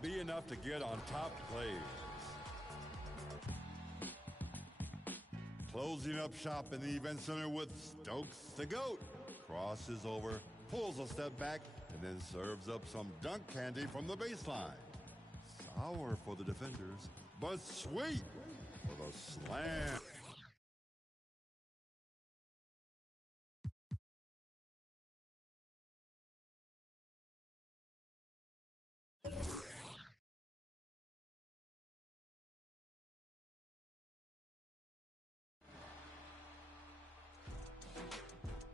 not be enough to get on top plays. Closing up shop in the event center with Stokes the GOAT. Crosses over, pulls a step back, and then serves up some dunk candy from the baseline. Sour for the defenders, but sweet for the slam.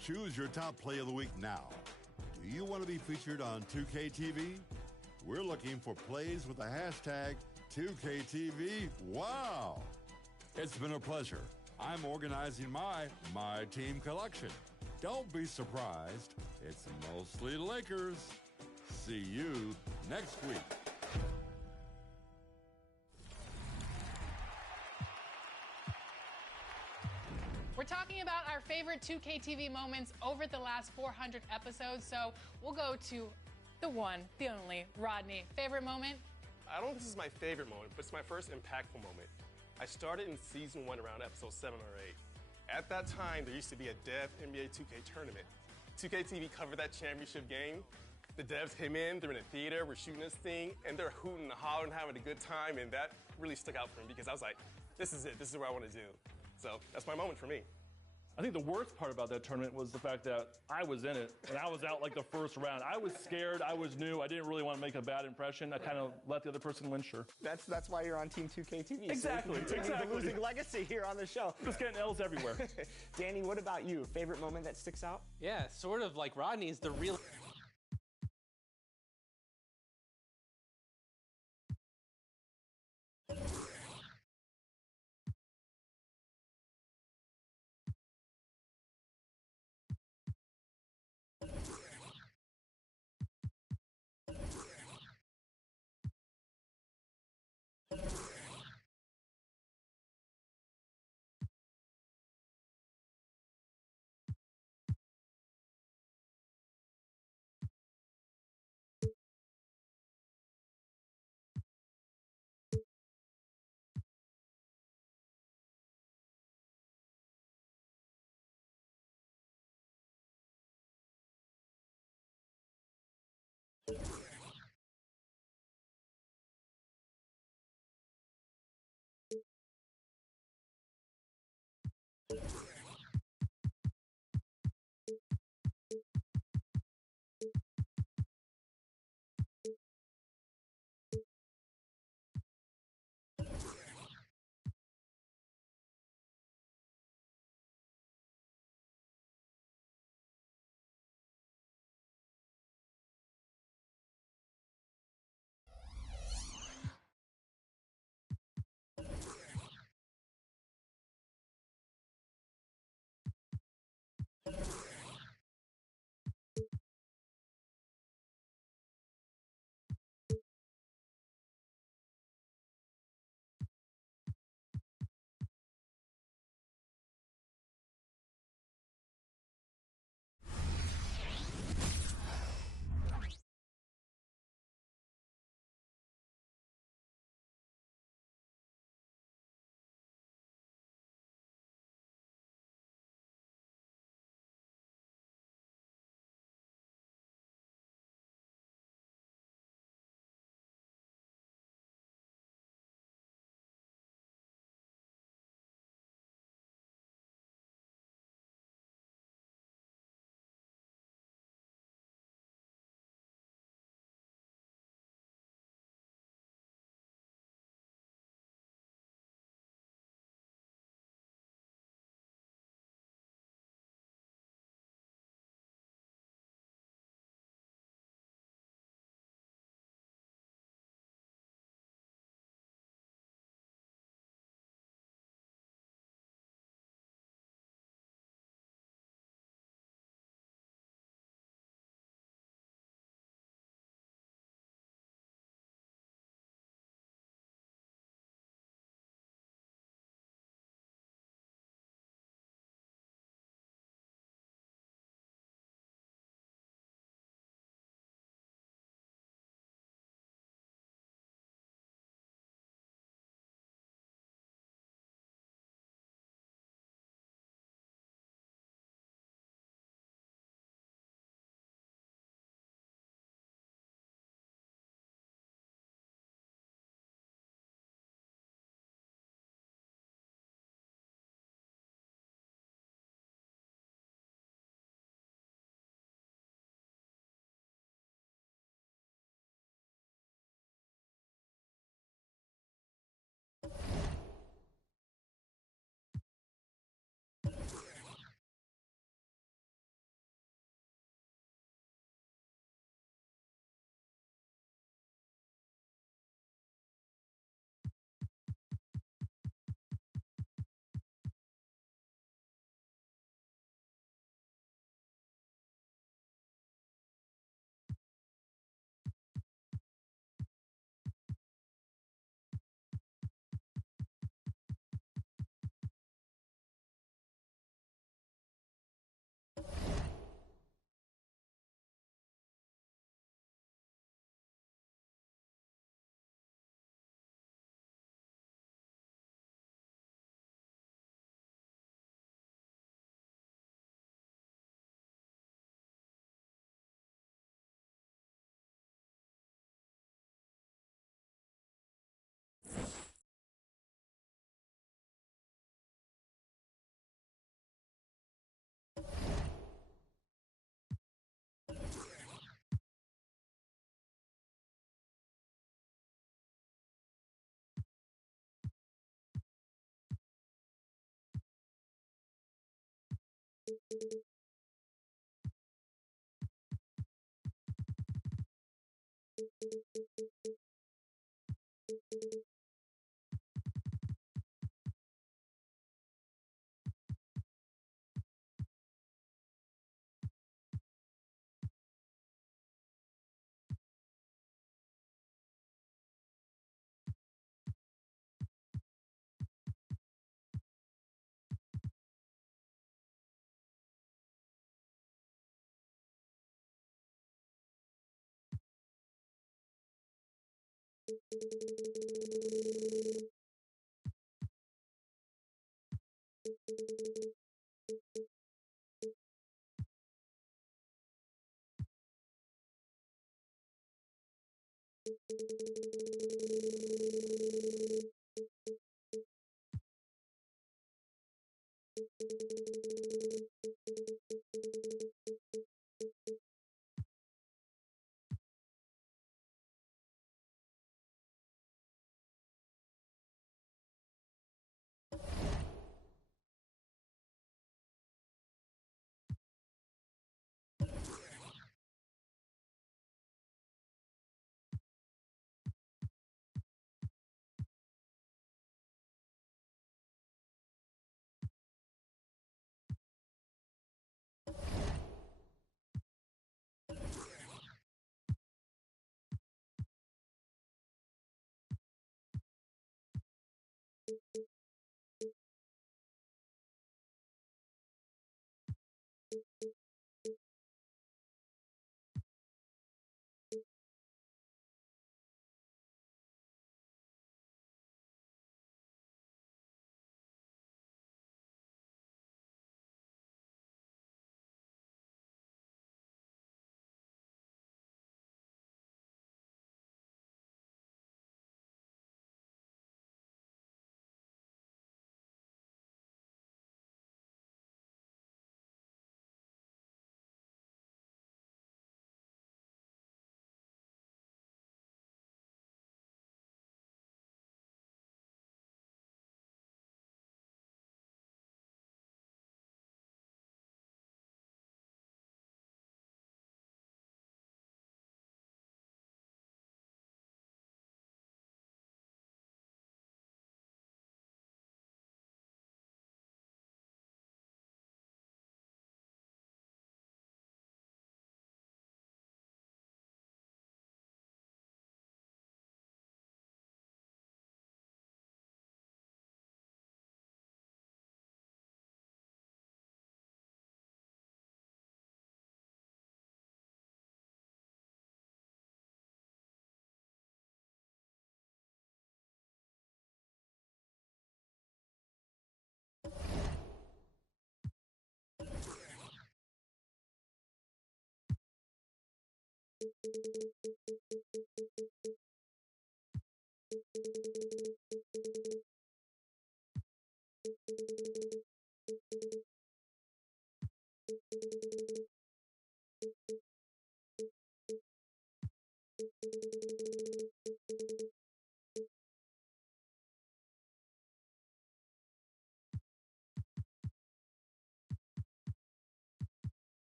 Choose your top play of the week now. Do you want to be featured on 2K TV? We're looking for plays with the hashtag 2KTV. Wow! It's been a pleasure. I'm organizing my team collection. Don't be surprised. It's mostly Lakers. See you next week. We're talking about our favorite 2K TV moments over the last 400 episodes, so we'll go to the one, the only, Rodney. Favorite moment? I don't think this is my favorite moment, but it's my first impactful moment. I started in season 1 around episode 7 or 8. At that time, there used to be a Dev NBA 2K tournament. 2K TV covered that championship game. The devs came in, they're in a theater, we're shooting this thing, and they're hooting and hollering, having a good time, and that really stuck out for me because I was like, this is it, this is what I want to do. So that's my moment for me. I think the worst part about that tournament was the fact that I was in it, and I was out like the first round. I was scared, I was new, I didn't really want to make a bad impression. I kind of let the other person win, sure. That's why you're on Team 2K TV. Exactly, so exactly. The losing legacy here on the show. Just getting L's everywhere. Danny, what about you? Favorite moment that sticks out? Yeah, sort of like Rodney's, the real...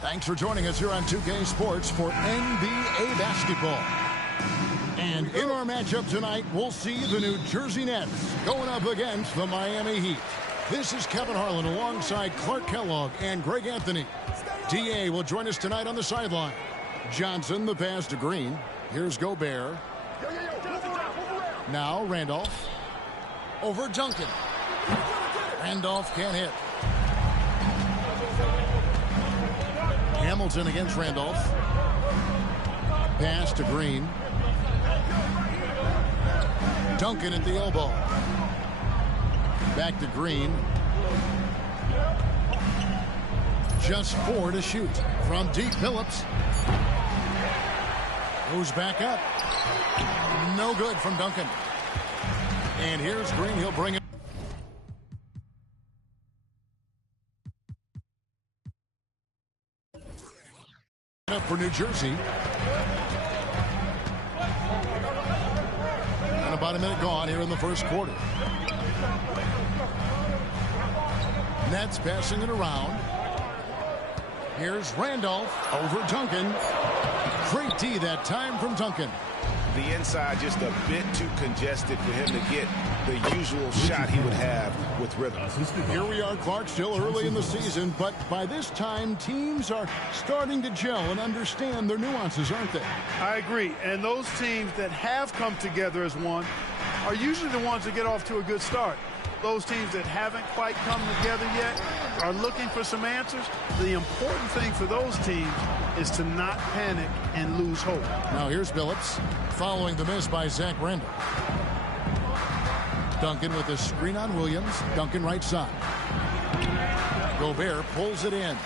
Thanks for joining us here on 2K Sports for NBA basketball. And in our matchup tonight, we'll see the New Jersey Nets going up against the Miami Heat. This is Kevin Harlan alongside Clark Kellogg and Greg Anthony. D.A. will join us tonight on the sideline. Johnson, the pass to Green. Here's Gobert. Now Randolph. Over Duncan. Randolph can't hit. Hamilton against Randolph. Pass to Green. Duncan at the elbow. Back to Green. Just 4 to shoot. From deep, Phillips. Goes back up. No good from Duncan. And here's Green. He'll bring it. Up for New Jersey. And about a minute gone here in the first quarter. Nets passing it around. Here's Randolph over Duncan. Great D that time from Duncan. The inside just a bit too congested for him to get the usual shot he would have with rhythm. Here we are, Clark, still early in the season, but by this time, teams are starting to gel and understand their nuances, aren't they? I agree, and those teams that have come together as one are usually the ones that get off to a good start. Those teams that haven't quite come together yet are looking for some answers. The important thing for those teams is to not panic and lose hope. Now here's Phillips following the miss by Zach Randall. Duncan with a screen on Williams. Duncan right side. Gobert pulls it in.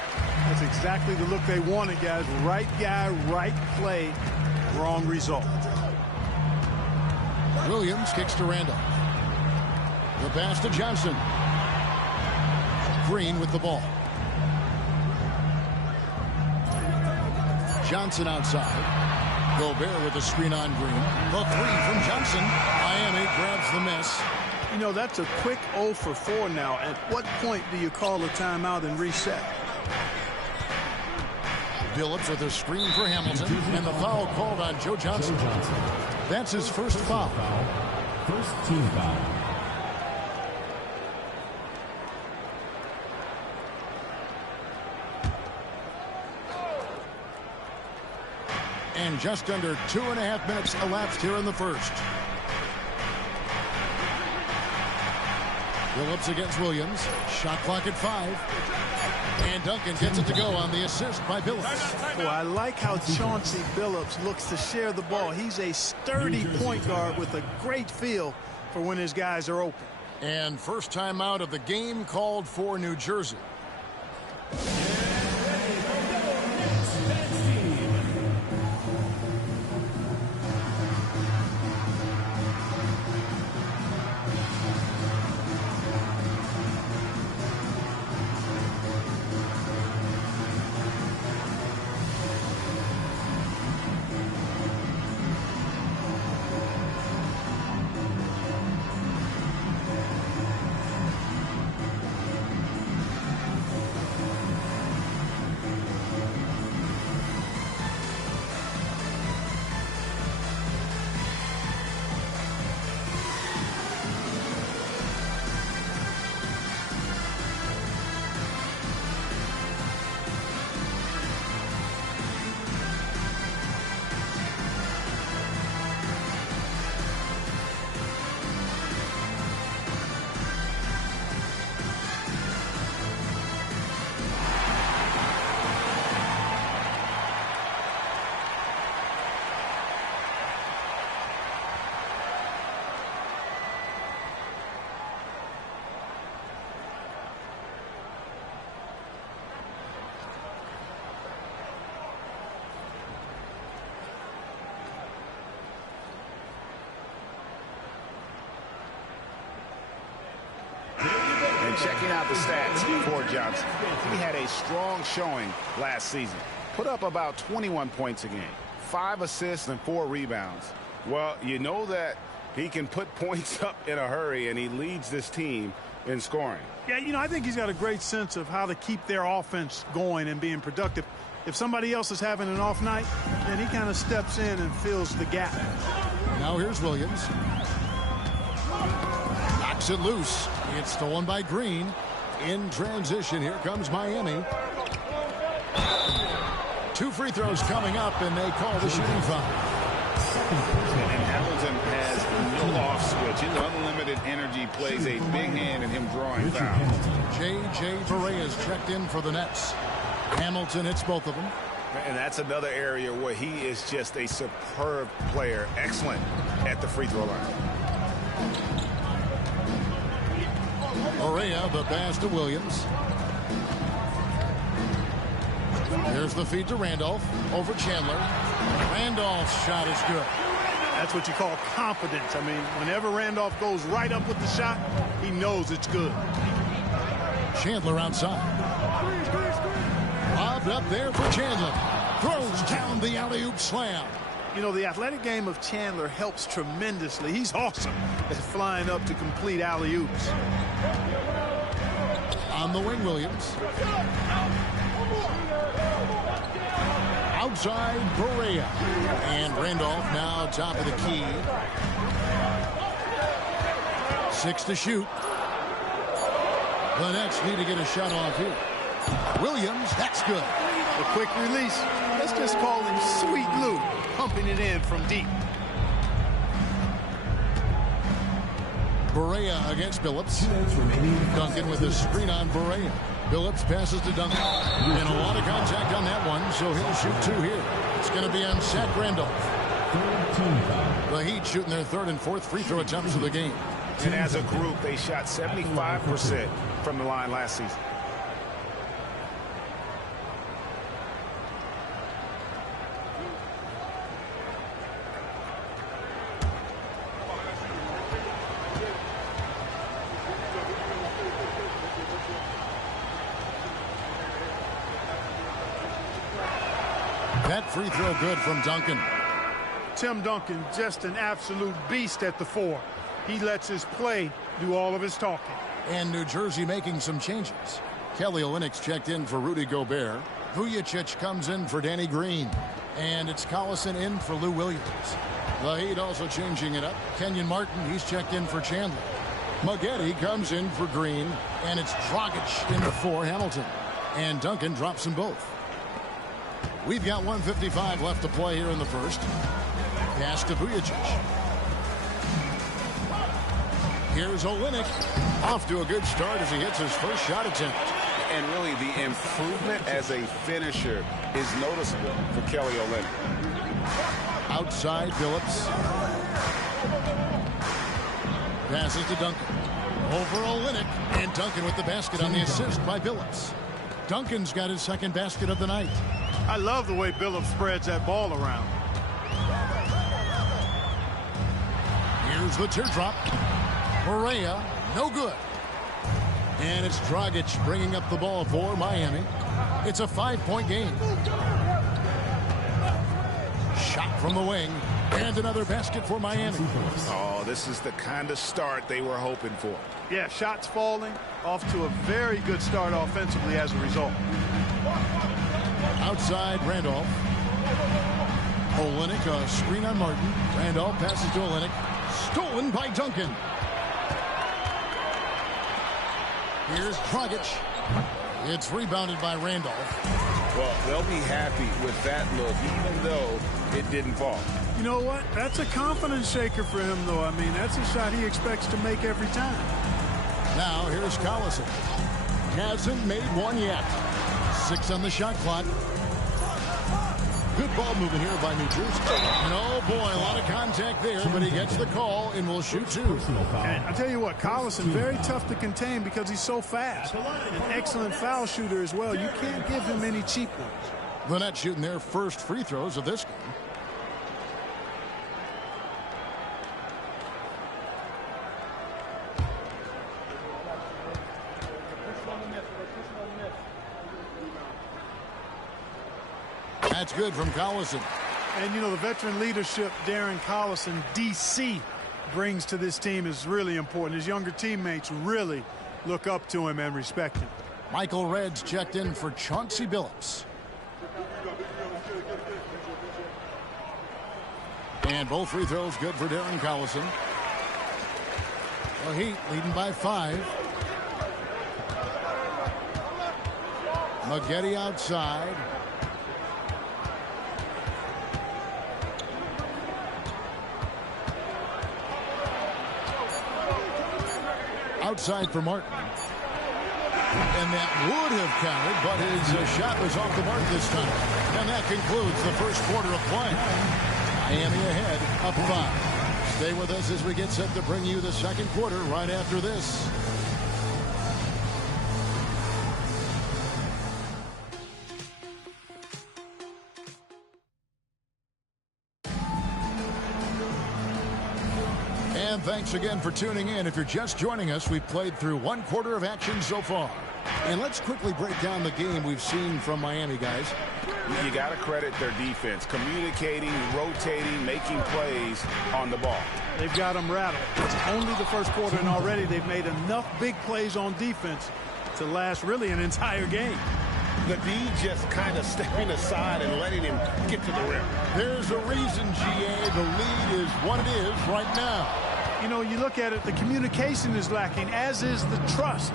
That's exactly the look they wanted, guys. Right guy, right play, wrong result. Williams kicks to Randall. The pass to Johnson. Green with the ball. Johnson outside. Gobert with a screen on Green. The three from Johnson. Miami grabs the miss. You know, that's a quick 0 for 4 now. At what point do you call a timeout and reset? Phillips with a screen for Hamilton. And the foul called on Joe Johnson. That's his first foul. First team foul. And just under 2.5 minutes elapsed here in the first. Phillips against Williams. Shot clock at 5. And Duncan gets it to go on the assist by Billups. Boy, I like how Chauncey Billups looks to share the ball. He's a sturdy point guard with a great feel for when his guys are open. And first time out of the game called for New Jersey. And checking out the stats for Johnson, he had a strong showing last season. Put up about 21 points a game, 5 assists and 4 rebounds. Well, you know that he can put points up in a hurry, and he leads this team in scoring. Yeah, you know, I think he's got a great sense of how to keep their offense going and being productive. If somebody else is having an off night, then he kind of steps in and fills the gap. Now here's Williams. Knocks it loose. It's stolen by Green. In transition, here comes Miami. 2 free throws coming up, and they call the shooting foul. And Hamilton has no off switch. His unlimited energy plays a big hand in him drawing fouls. J.J. Barea is checked in for the Nets. Hamilton hits both of them. And that's another area where he is just a superb player. Excellent at the free throw line. Barea, the pass to Williams. Here's the feed to Randolph. Over Chandler. Randolph's shot is good. That's what you call confidence. I mean, whenever Randolph goes right up with the shot, he knows it's good. Chandler outside. Lobbed up there for Chandler. Throws down the alley-oop slam. You know, the athletic game of Chandler helps tremendously. He's awesome at flying up to complete alley-oops. On the wing, Williams. Outside, Barea. And Randolph now top of the key. 6 to shoot. The Nets need to get a shot off here. Williams, that's good. A quick release. Let's just call him Sweet Lou, pumping it in from deep. Barea against Billups. Duncan with a screen on Barea. Billups passes to Duncan. And a lot of contact on that one, so he'll shoot 2 here. It's going to be on Zach Randolph. The Heat shooting their 3rd and 4th free throw attempts of the game. And as a group, they shot 75% from the line last season. That free throw good from Duncan. Tim Duncan, just an absolute beast at the 4. He lets his play do all of his talking. And New Jersey making some changes. Kelly Olynyk's checked in for Rudy Gobert. Vujacic comes in for Danny Green. And it's Collison in for Lou Williams. The Heat also changing it up. Kenyon Martin, he's checked in for Chandler. Maggette comes in for Green. And it's Dragic in for Hamilton. And Duncan drops them both. We've got 1:55 left to play here in the first. Pass to Vujacic. Here's Olynyk. Off to a good start as he hits his first shot attempt. And really, the improvement as a finisher is noticeable for Kelly Olynyk. Outside, Billups. Passes to Duncan. Over Olynyk. And Duncan with the basket on the assist by Billups. Duncan's got his 2nd basket of the night. I love the way Billups spreads that ball around. Here's the teardrop. Barea, no good. And it's Dragic bringing up the ball for Miami. It's a 5-point game. Shot from the wing. And another basket for Miami. Oh, this is the kind of start they were hoping for. Yeah, shots falling. Off to a very good start offensively as a result. Outside, Randolph. Olynyk, a screen on Martin. Randolph passes to Olynyk. Stolen by Duncan. Here's Dragic. It's rebounded by Randolph. Well, they'll be happy with that look, even though it didn't fall. You know what? That's a confidence shaker for him, though. I mean, that's a shot he expects to make every time. Now, here's Collison. Hasn't made one yet. 6 on the shot clock. Good ball movement here by New Jersey. And oh boy, a lot of contact there, but he gets the call and will shoot 2. And I tell you what, Collison, very tough to contain because he's so fast. An excellent foul shooter as well. You can't give him any cheap ones. The Nets shooting their first free throws of this game. That's good from Collison. And, you know, the veteran leadership Darren Collison, DC, brings to this team is really important. His younger teammates really look up to him and respect him. Michael Reds checked in for Chauncey Billups. And both free throws good for Darren Collison. The Heat leading by 5. Maggette outside. Outside for Martin. And that would have counted, but his shot was off the mark this time. And that concludes the first quarter of play. Miami ahead, up 5. Stay with us as we get set to bring you the second quarter right after this. And thanks again for tuning in. If you're just joining us, we've played through one quarter of action so far. And let's quickly break down the game we've seen from Miami, guys. You got to credit their defense, communicating, rotating, making plays on the ball. They've got them rattled. It's only the first quarter, and already they've made enough big plays on defense to last really an entire game. The D just kind of stepping aside and letting him get to the rim. There's a reason, GA, the lead is what it is right now. You know, you look at it, the communication is lacking, as is the trust.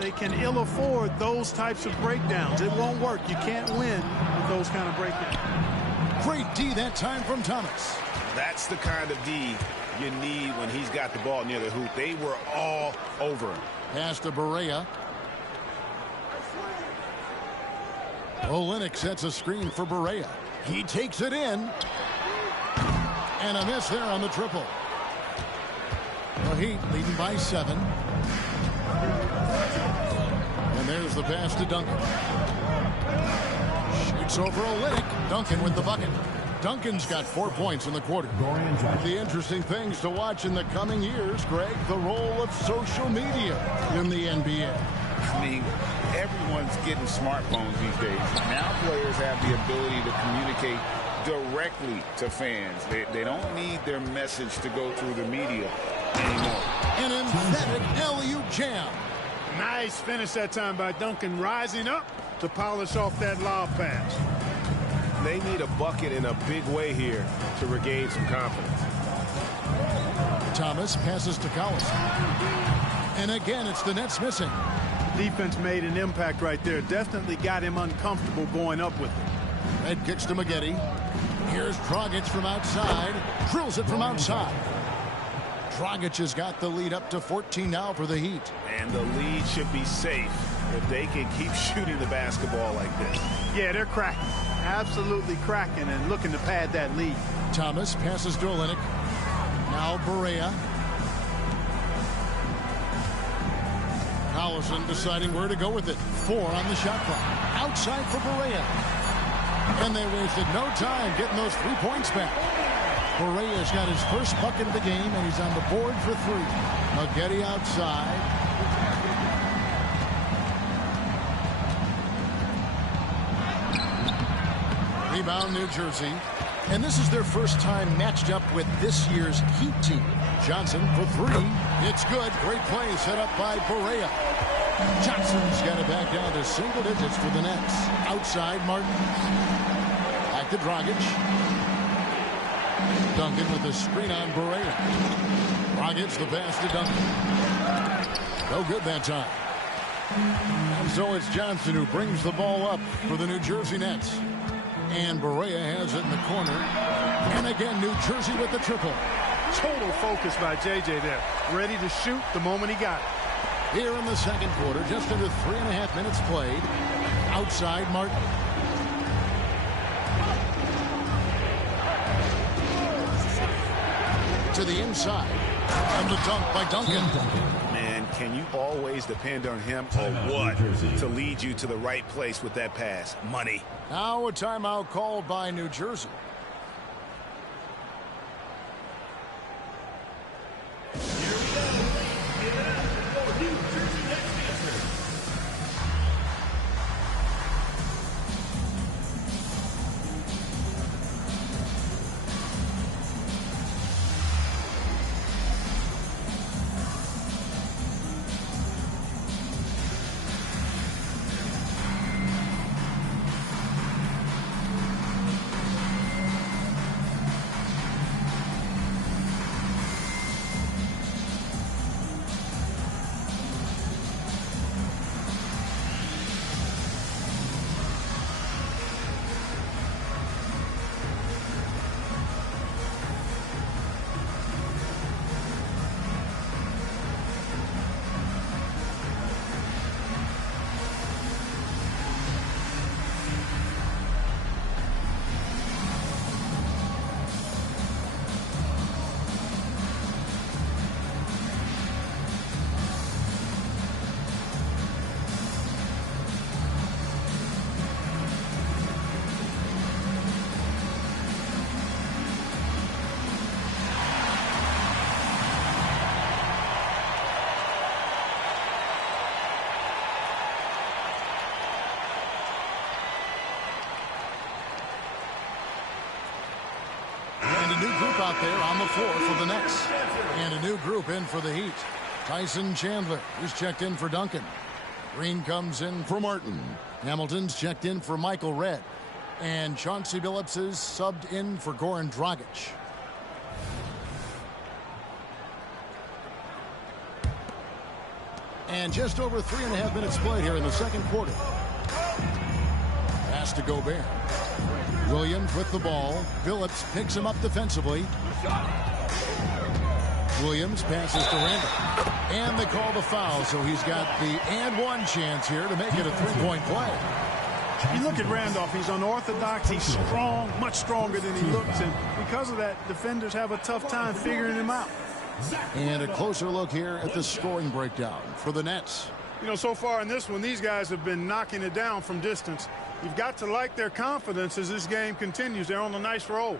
They can ill afford those types of breakdowns. It won't work. You can't win with those kind of breakdowns. Great D that time from Thomas. That's the kind of D you need when he's got the ball near the hoop. They were all over him. Pass to Barea. Olynyk sets a screen for Barea. He takes it in. And a miss there on the triple. The Heat leading by 7. And there's the pass to Duncan. Shoots over Olynyk. Duncan with the bucket. Duncan's got 4 points in the quarter. The interesting things to watch in the coming years, Greg, the role of social media in the NBA. I mean, everyone's getting smartphones these days. Now players have the ability to communicate directly to fans. They don't need their message to go through the media anymore. An emphatic alley-oop jam. Nice finish that time by Duncan, rising up to polish off that lob pass. They need a bucket in a big way here to regain some confidence. Thomas passes to Collison. And again, it's the Nets missing. Defense made an impact right there. Definitely got him uncomfortable going up with it. Red kicks to Maggette. Here's Dragic from outside. Drills it from outside. Dragic has got the lead up to 14 now for the Heat. And the lead should be safe if they can keep shooting the basketball like this. Yeah, they're cracking. Absolutely cracking and looking to pad that lead. Thomas passes to Olynyk. Now Barea. Collison deciding where to go with it. 4 on the shot clock. Outside for Barea. And they wasted no time getting those 3 points back. Barea's got his first bucket of the game, and he's on the board for 3. Maggette outside. Rebound, New Jersey. And this is their first time matched up with this year's Heat team. Johnson for 3. It's good. Great play set up by Barea. Johnson's got it back down to single digits for the Nets. Outside, Martin. Back to Dragic. Duncan with the screen on Barea. Dragic the pass to Duncan. No good that time. And so it's Johnson who brings the ball up for the New Jersey Nets. And Barea has it in the corner. And again, New Jersey with the triple. Total focus by JJ there. Ready to shoot the moment he got it. Here in the second quarter, just under 3.5 minutes played. Outside, Martin. To the inside. And the dunk by Duncan. Man, can you always depend on him or what to lead you to the right place with that pass? Money. Now a timeout called by New Jersey. group out there on the floor for the Nets. And a new group in for the Heat. Tyson Chandler is checked in for Duncan. Green comes in for Martin. Hamilton's checked in for Michael Redd. And Chauncey Billups is subbed in for Goran Dragic. And just over 3.5 minutes played here in the second quarter. Pass to Gobert. Williams with the ball. Billups picks him up defensively. Williams passes to Randall. And they call the foul, so he's got the and one chance here to make it a three-point play. You look at Randolph, he's unorthodox, he's strong, much stronger than he looks, and because of that, defenders have a tough time figuring him out. And a closer look here at the scoring breakdown for the Nets. You know, so far in this one, these guys have been knocking it down from distance. You've got to like their confidence as this game continues. They're on a nice roll.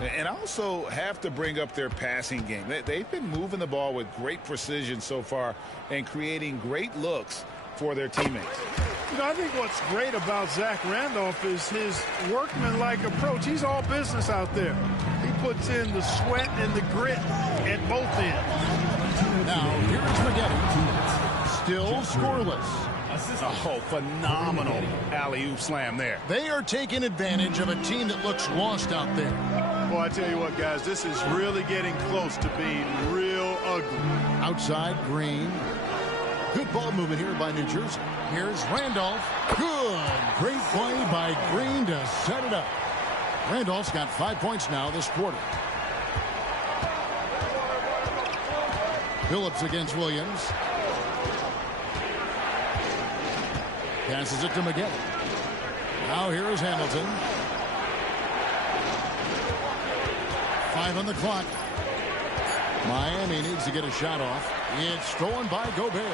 And also have to bring up their passing game. They've been moving the ball with great precision so far and creating great looks for their teammates. You know, I think what's great about Zach Randolph is his workmanlike approach. He's all business out there. He puts in the sweat and the grit at both ends. Now, here's McGetty. Still scoreless. Oh, phenomenal alley-oop slam there. They are taking advantage of a team that looks lost out there. Well, I tell you what, guys, this is really getting close to being real ugly. Outside, Green. Good ball movement here by New Jersey. Here's Randolph. Good. Great play by Green to set it up. Randolph's got 5 points now this quarter. Billups against Williams. Passes it to McGetty. Now here is Hamilton. 5 on the clock. Miami needs to get a shot off. It's stolen by Gobert.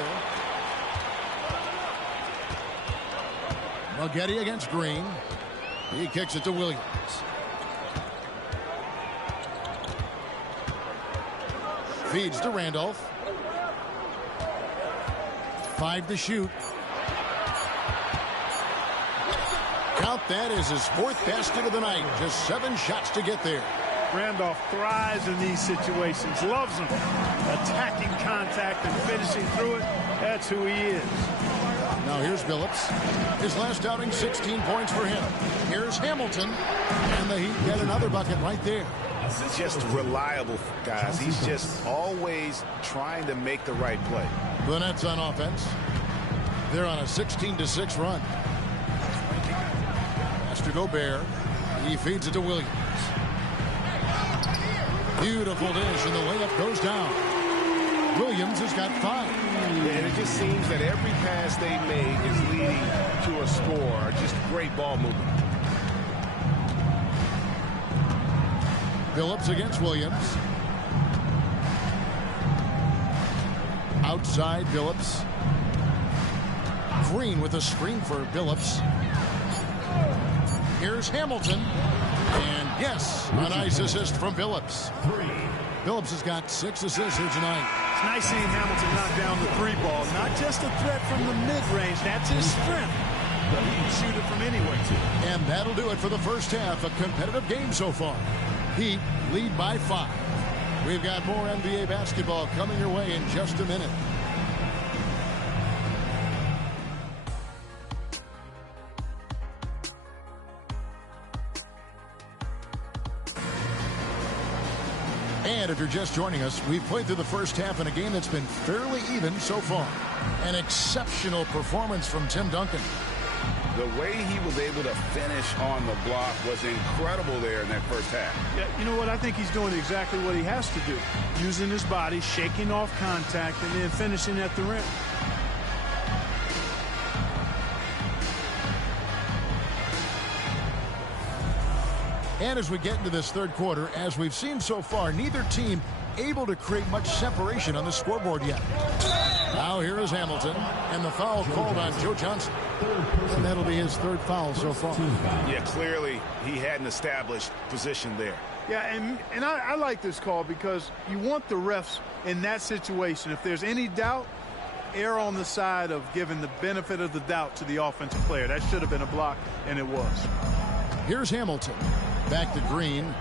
McGetty against Green. He kicks it to Williams. Feeds to Randolph. 5 to shoot. Count that as his 4th basket of the night. Just 7 shots to get there. Randolph thrives in these situations, loves them. Attacking contact and finishing through it, that's who he is. Now here's Billups. His last outing, 16 points for him. Here's Hamilton. And the Heat get another bucket right there. Just reliable, guys. He's just always trying to make the right play. The Nets on offense. They're on a 16-6 run. Pass to Gobert. He feeds it to Williams. Beautiful dish, and the layup goes down. Williams has got 5. And it just seems that every pass they make is leading to a score. Just great ball movement. Billups against Williams. Outside Billups. Green with a screen for Billups. Here's Hamilton. And yes, a nice assist from Billups. Billups has got 6 assists here tonight. It's nice seeing Hamilton knock down the 3 ball. Not just a threat from the mid-range. That's his strength. But he can shoot it from anywhere, too. And that'll do it for the first half. A competitive game so far. Heat lead by 5. We've got more NBA basketball coming your way in just a minute. And if you're just joining us, we've played through the first half in a game that's been fairly even so far. An exceptional performance from Tim Duncan. The way he was able to finish on the block was incredible there in that first half. Yeah, you know what? I think he's doing exactly what he has to do. Using his body, shaking off contact, and then finishing at the rim. And as we get into this third quarter, as we've seen so far, neither team able to create much separation on the scoreboard yet. Now here is Hamilton, and the foul called on Joe Johnson. And that'll be his 3rd foul so far. Yeah, clearly he had an established position there. Yeah, and I like this call because you want the refs in that situation. If there's any doubt, err on the side of giving the benefit of the doubt to the offensive player. That should have been a block, and it was. Here's Hamilton. Back to Green.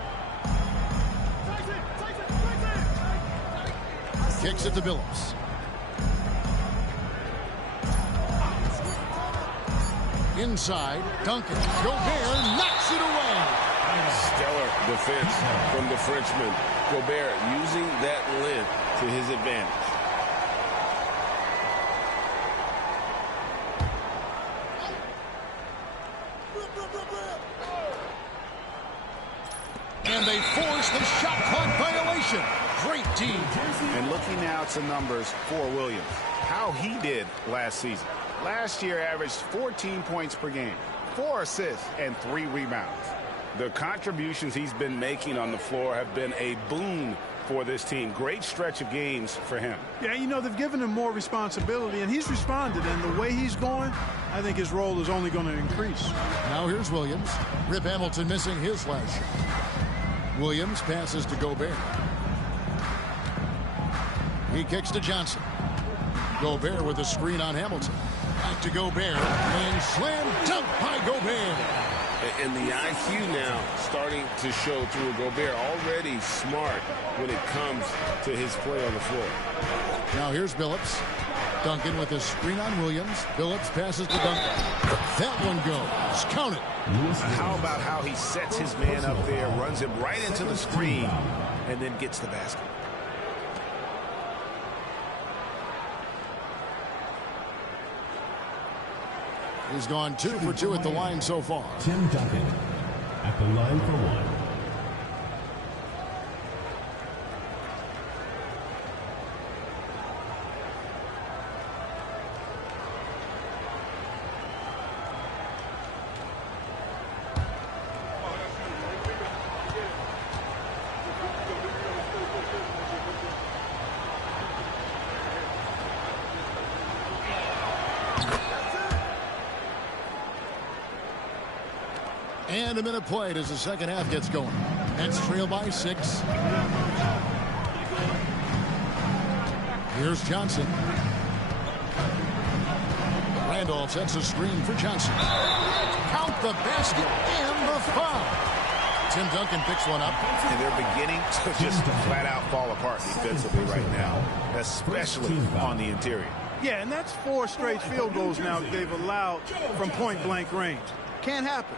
Kicks it to Billups. Inside, Duncan. Gobert knocks it away. Stellar defense from the Frenchman. Gobert using that length to his advantage. And they force the shot clock violation. Great team. And looking now at some numbers for Williams. How he did last season. Last year averaged 14 points per game, 4 assists, and 3 rebounds. The contributions he's been making on the floor have been a boon for this team. Great stretch of games for him. Yeah, you know, they've given him more responsibility, and he's responded. And the way he's going, I think his role is only going to increase. Now here's Williams. Rip Hamilton missing his last shot. Williams passes to Gobert. He kicks to Johnson. Gobert with a screen on Hamilton. Back to Gobert. And slam dunk by Gobert. And the IQ now starting to show through. Gobert already smart when it comes to his play on the floor. Now here's Billups. Duncan with a screen on Williams. Billups passes to Duncan. That one goes. Count it. How about how he sets his man up there, runs him right into the screen, and then gets the basket. He's gone 2 for 2 at the line so far. Tim Duncan at the line for one. And a minute played as the second half gets going. Nets trail by 6. Here's Johnson. Randolph sets a screen for Johnson. Count the basket and the foul. Tim Duncan picks one up. And they're beginning to just flat out fall apart defensively right now, especially on the interior. Yeah, and that's 4 straight field goals now that they've allowed from point-blank range. Can't happen.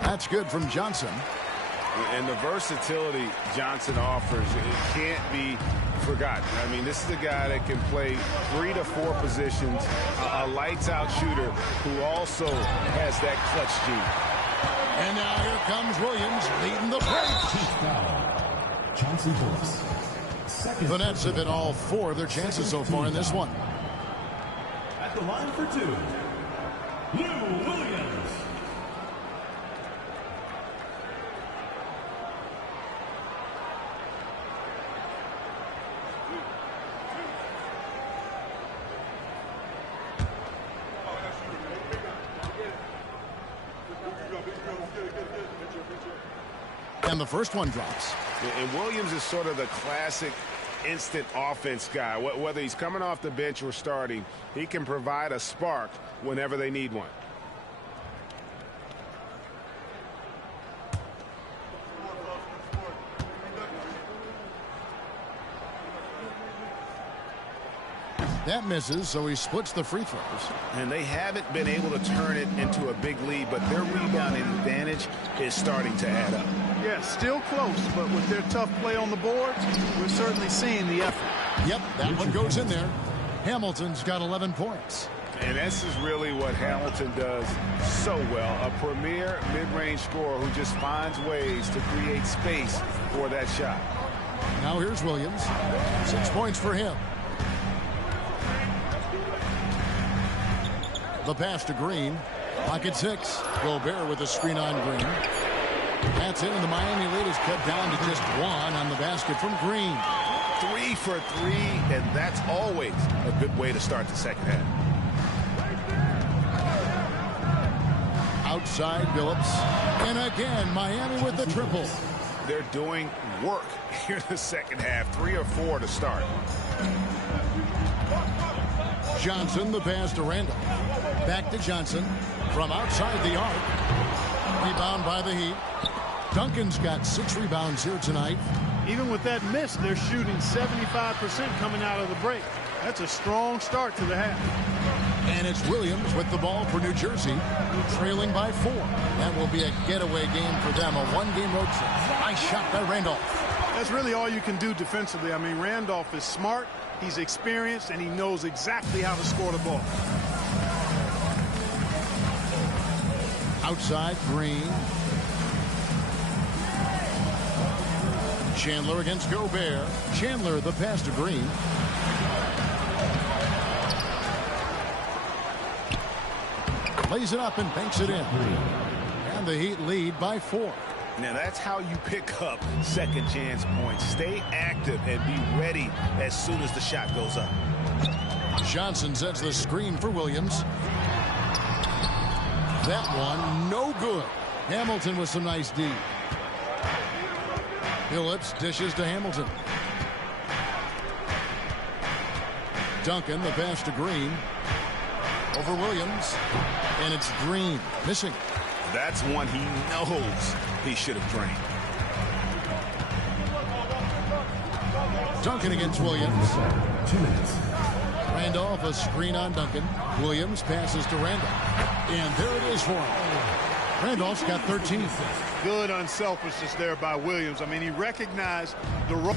That's good from Johnson. And the versatility Johnson offers, it can't be forgotten. I mean, this is a guy that can play 3 to 4 positions, a lights-out shooter who also has that clutch gene. And now here comes Williams leading the break. Chauncey Billups. The Nets have hit all 4 of their chances so far in this one. At the line for 2, Lou Williams. And the first one drops. And Williams is sort of the classic instant offense guy. Whether he's coming off the bench or starting, he can provide a spark whenever they need one. That misses, so he splits the free throws. And they haven't been able to turn it into a big lead, but their rebounding advantage is starting to add up. Yeah, still close, but with their tough play on the boards, we're certainly seeing the effort. Yep, that one goes in there. Hamilton's got 11 points. And this is really what Hamilton does so well. A premier mid-range scorer who just finds ways to create space for that shot. Now here's Williams. 6 points for him. The pass to Green. Pocket 6. Gobert with a screen on Green. That's it, and the Miami lead is cut down to just 1 on the basket from Green. 3 for 3, and that's always a good way to start the second half. Outside Billups. And again, Miami with the triple. They're doing work here in the second half. 3 or 4 to start. Johnson, the pass to Randall. Back to Johnson from outside the arc. Rebound by the Heat. Duncan's got 6 rebounds here tonight. Even with that miss, they're shooting 75% coming out of the break. That's a strong start to the half. And it's Williams with the ball for New Jersey, trailing by 4. That will be a getaway game for them, a one-game road trip. Nice shot by Randolph. That's really all you can do defensively. I mean, Randolph is smart, he's experienced, and he knows exactly how to score the ball. Outside, Green. Chandler against Gobert. Chandler, the pass to Green. Lays it up and banks it in. And the Heat lead by 4. Now that's how you pick up second chance points. Stay active and be ready as soon as the shot goes up. Johnson sets the screen for Williams. That one, no good. Hamilton with some nice D. Phillips dishes to Hamilton. Duncan, the pass to Green. Over Williams. And it's Green missing. That's one he knows he should have drained. Duncan against Williams. 2 minutes. Randolph, a screen on Duncan. Williams passes to Randolph. And there it is for him. Randolph's got 13. Good unselfishness there by Williams. I mean, he recognized the role.